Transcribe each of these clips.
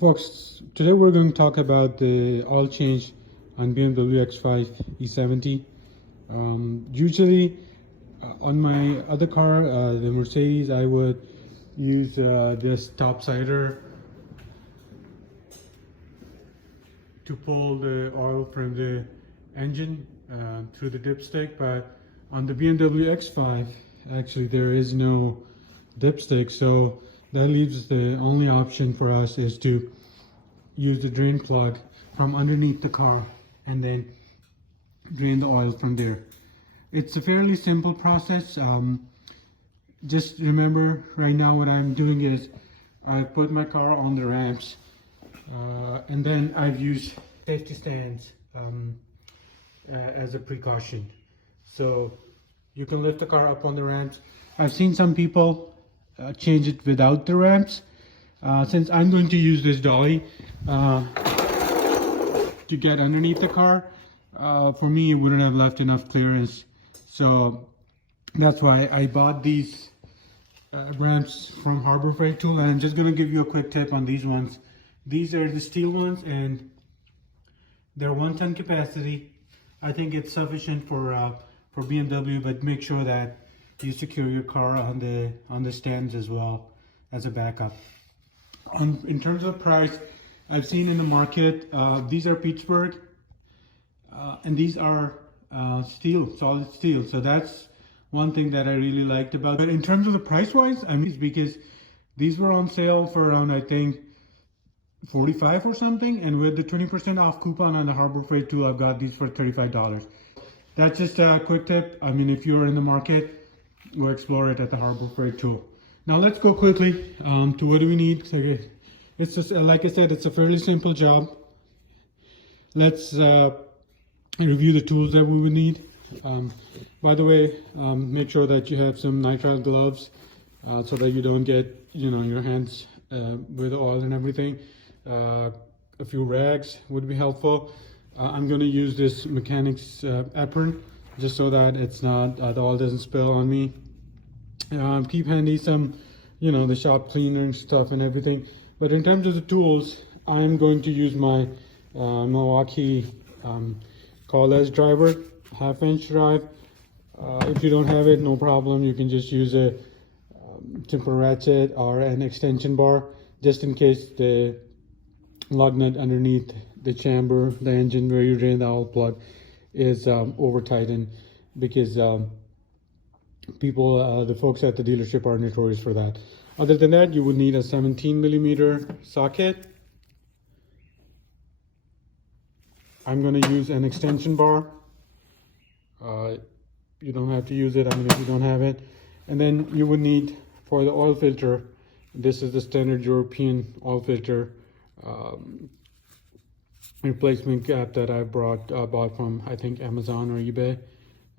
Folks, today we're going to talk about the oil change on BMW X5 E70. Usually on my other car, the Mercedes, I would use this topsider to pull the oil from the engine through the dipstick, but on the BMW X5 actually there is no dipstick, so that leaves the only option for us is to use the drain plug from underneath the car and then drain the oil from there. It's a fairly simple process. Just remember, right now what I'm doing is I put my car on the ramps and then I've used safety stands as a precaution. So you can lift the car up on the ramps. I've seen some people change it without the ramps. Since I'm going to use this dolly to get underneath the car, for me it wouldn't have left enough clearance. So that's why I bought these ramps from Harbor Freight Tool, and I'm just going to give you a quick tip on these ones. These are the steel ones and they're 1 ton capacity. I think it's sufficient for BMW, but make sure that you secure your car on the stands as well as a backup. In terms of price, I've seen in the market, these are Pittsburgh, and these are steel, solid steel. So that's one thing that I really liked about it. But in terms of the price wise, I mean, it's because these were on sale for around, I think, 45 or something, and with the 20% off coupon on the Harbor Freight Tool, I've got these for $35. That's just a quick tip. I mean, if you're in the market, go explore it at the Harbor Freight Tool. Now let's go quickly to what do we need. So it's just, like I said, it's a fairly simple job. Let's review the tools that we would need. By the way, make sure that you have some nitrile gloves so that you don't get, your hands with oil and everything. A few rags would be helpful. I'm going to use this mechanic's apron just so that it's not, the oil doesn't spill on me. Keep handy some, the shop cleaner and stuff and everything. But in terms of the tools, I'm going to use my Milwaukee coil-less driver, 1/2-inch drive. If you don't have it, no problem. You can just use a simple ratchet or an extension bar, just in case the lug nut underneath the chamber, the engine where you drain the oil plug, is over tightened, because the folks at the dealership are notorious for that. Other than that, you would need a 17mm socket. I'm going to use an extension bar. You don't have to use it, if you don't have it. And then you would need, for the oil filter, this is the standard European oil filter replacement cap that I bought from, I think, Amazon or eBay.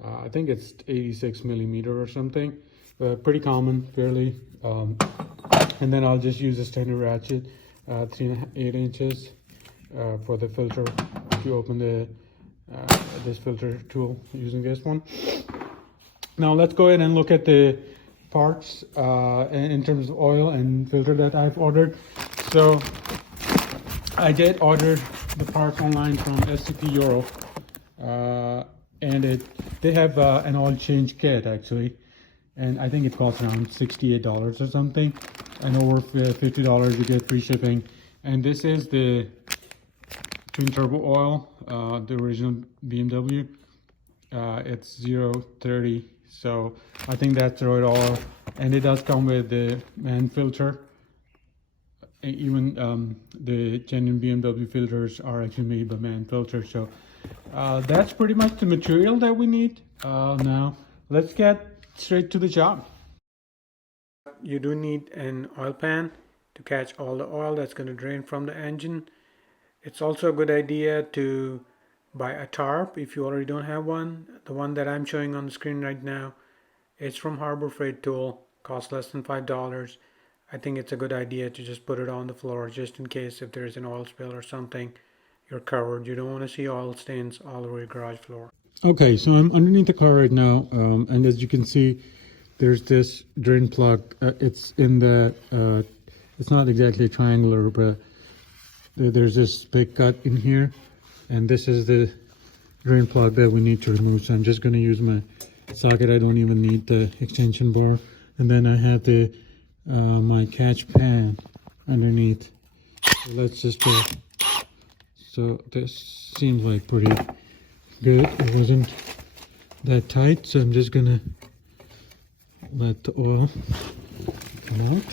I think it's 86mm or something, pretty common, fairly. And then I'll just use a standard ratchet, 3.8 inches for the filter. If you open this filter tool using this one. Now let's go ahead and look at the parts in terms of oil and filter that I've ordered. So I did order the parts online from SCP Europe, and they have an oil change kit actually, and I think it costs around $68 or something, and over $50 you get free shipping. And this is the twin turbo oil, the original BMW. It's 0.30, so I think that's the right oil, and it does come with the man filter. Even the genuine BMW filters are actually made by man filters. So that's pretty much the material that we need. Now let's get straight to the job. You do need an oil pan to catch all the oil that's going to drain from the engine. It's also a good idea to buy a tarp if you already don't have one. The one that I'm showing on the screen right now, it's from Harbor Freight Tool, costs less than $5. I think it's a good idea to just put it on the floor, just in case if there's an oil spill or something, you're covered. You don't want to see oil stains all over your garage floor. Okay, so I'm underneath the car right now, and as you can see, there's this drain plug. It's in the, it's not exactly triangular, but there's this big cut in here, and this is the drain plug that we need to remove. So I'm just going to use my socket. I don't even need the extension bar. And then I have the my catch pan underneath. So let's just go. So this seems like pretty good. It wasn't that tight, so I'm just gonna let the oil come out.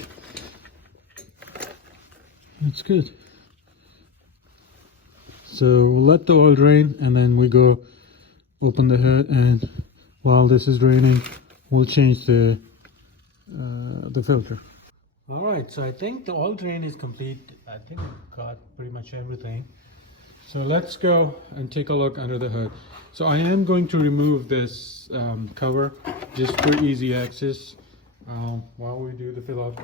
That's good. So we'll let the oil drain, and then we go open the hood, and while this is draining, we'll change the filter. All right, so I think the oil drain is complete. I think we've got pretty much everything. So let's go and take a look under the hood. So I am going to remove this cover just for easy access while we do the fill up.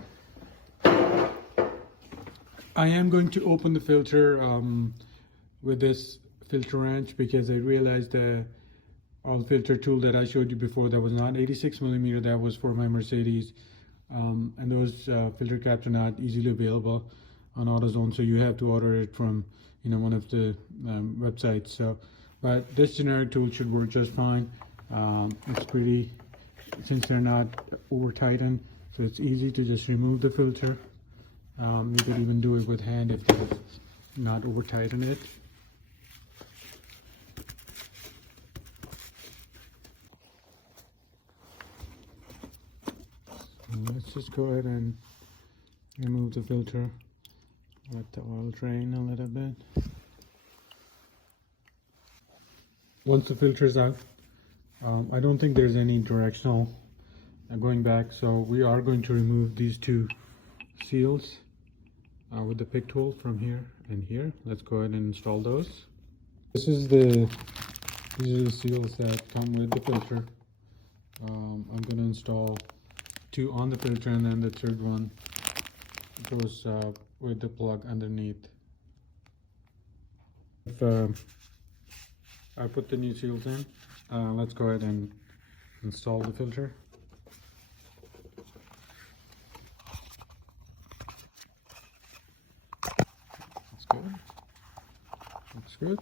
I am going to open the filter with this filter wrench because I realized the oil filter tool that I showed you before, that was not 86mm, that was for my Mercedes. And those filter caps are not easily available on AutoZone, so you have to order it from one of the websites. So, but this generic tool should work just fine. It's pretty, since they're not over tightened, so it's easy to just remove the filter. You could even do it with hand if you're not over tighten it. Let's just go ahead and remove the filter. Let the oil drain a little bit. Once the filter is out, I don't think there's any directional going back, so we are going to remove these two seals with the pick tool from here and here. Let's go ahead and install those. These are the seals that come with the filter. I'm going to install two on the filter, and then the third one goes with the plug underneath. If I put the new seals in, let's go ahead and install the filter. That's good. Looks good.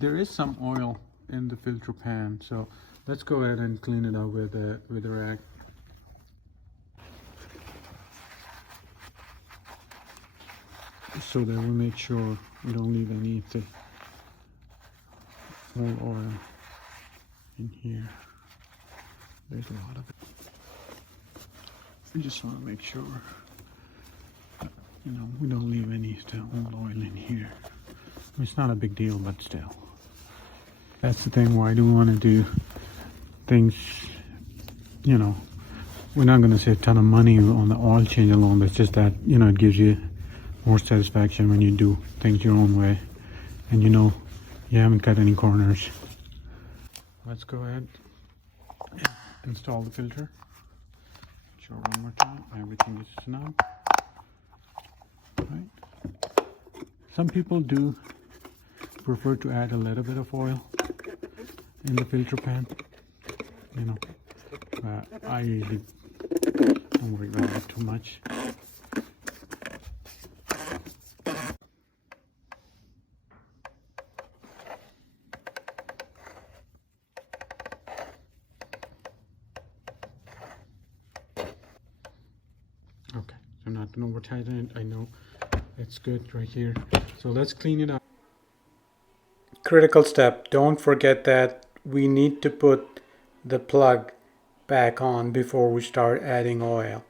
There is some oil in the filter pan, so let's go ahead and clean it up with a rag. So that we make sure we don't leave any of the full oil in here. There's a lot of it. We just want to make sure we don't leave any of the old oil in here. It's not a big deal, but still. That's the thing. Why do we want to do things, we're not going to save a ton of money on the oil change alone, but it's just that, it gives you more satisfaction when you do things your own way, and you haven't cut any corners. Let's go ahead and install the filter. Show one more time. Everything is snug. Right. Some people do prefer to add a little bit of oil in the filter pan. I usually don't worry about it too much. Okay, so I'm not going to over tighten it. I know it's good right here. So let's clean it up. Critical step. Don't forget that we need to put the plug back on before we start adding oil.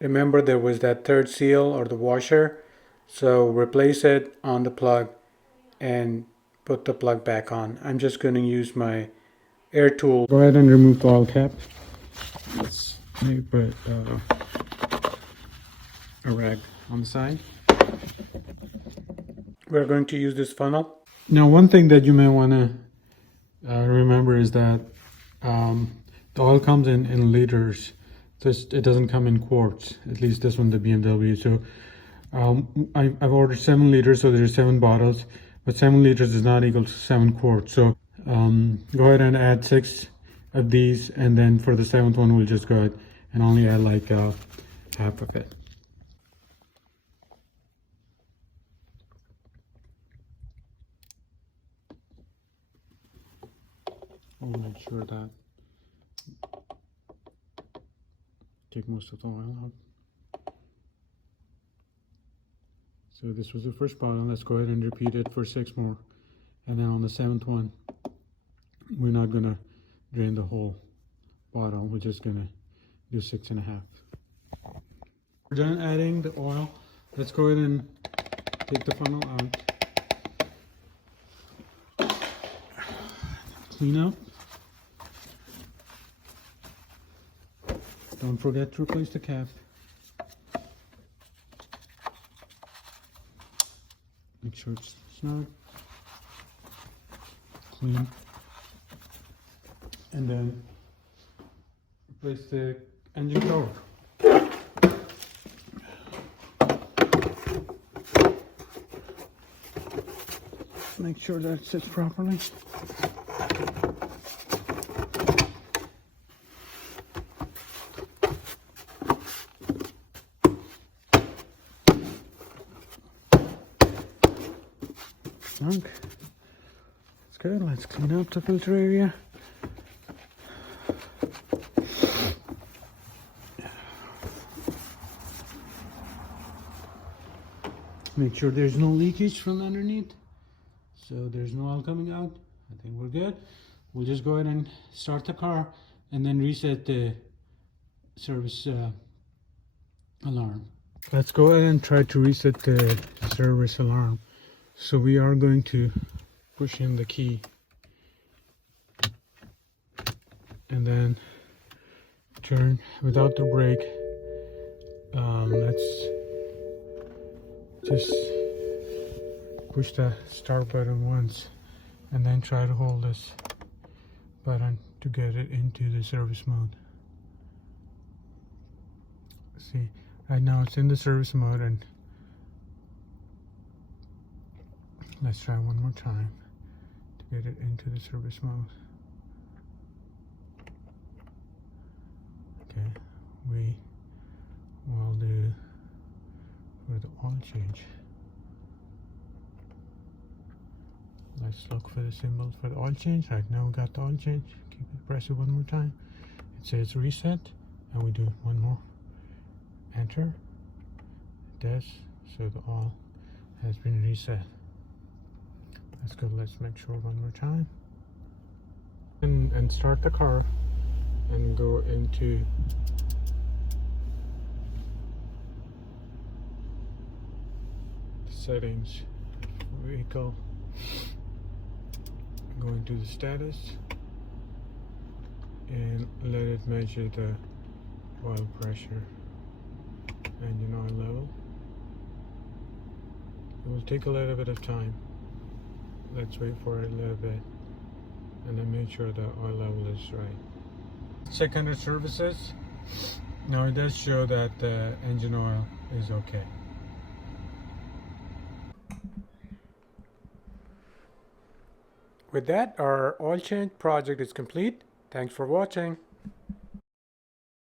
Remember, there was that third seal or the washer. So replace it on the plug and put the plug back on. I'm just going to use my air tool. Go ahead and remove the oil cap. Let's put a rag on the side. We're going to use this funnel. Now, one thing that you may want to remember is that the oil comes in liters. It doesn't come in quarts. At least this one, the BMW. So I've ordered 7 liters, so there's 7 bottles. But 7 liters is not equal to 7 quarts. So go ahead and add 6 of these, and then for the 7th one, we'll just go ahead and only add like half of it. We'll make sure that take most of the oil out. So this was the first bottle. Let's go ahead and repeat it for 6 more. And then on the 7th one, we're not gonna drain the whole bottle. We're just gonna do 6.5. We're done adding the oil. Let's go ahead and take the funnel out. Clean up. Don't forget to replace the cap. Make sure it's snug, clean, and then replace the engine cover. Make sure that it sits properly. That's good. Let's clean up the filter area. Make sure there's no leakage from underneath, so there's no oil coming out. I think we're good. We'll just go ahead and start the car and then reset the service alarm. Let's go ahead and try to reset the service alarm. So we are going to push in the key and then turn without the brake. Let's just push the start button once and then try to hold this button to get it into the service mode. See, right now it's in the service mode, and let's try one more time to get it into the service mode. Okay, we will do for the oil change. Let's look for the symbol for the oil change. Right now we got the oil change. Press it one more time. It says reset, and we do one more. Enter. It does. So the oil has been reset. That's good. Let's make sure one more time. And start the car and go into settings, vehicle, go into the status and let it measure the oil pressure, engine oil level. It will take a little bit of time. Let's wait for it a little bit and then make sure the oil level is right. Check under services. Now it does show that the engine oil is okay. With that, our oil change project is complete. Thanks for watching.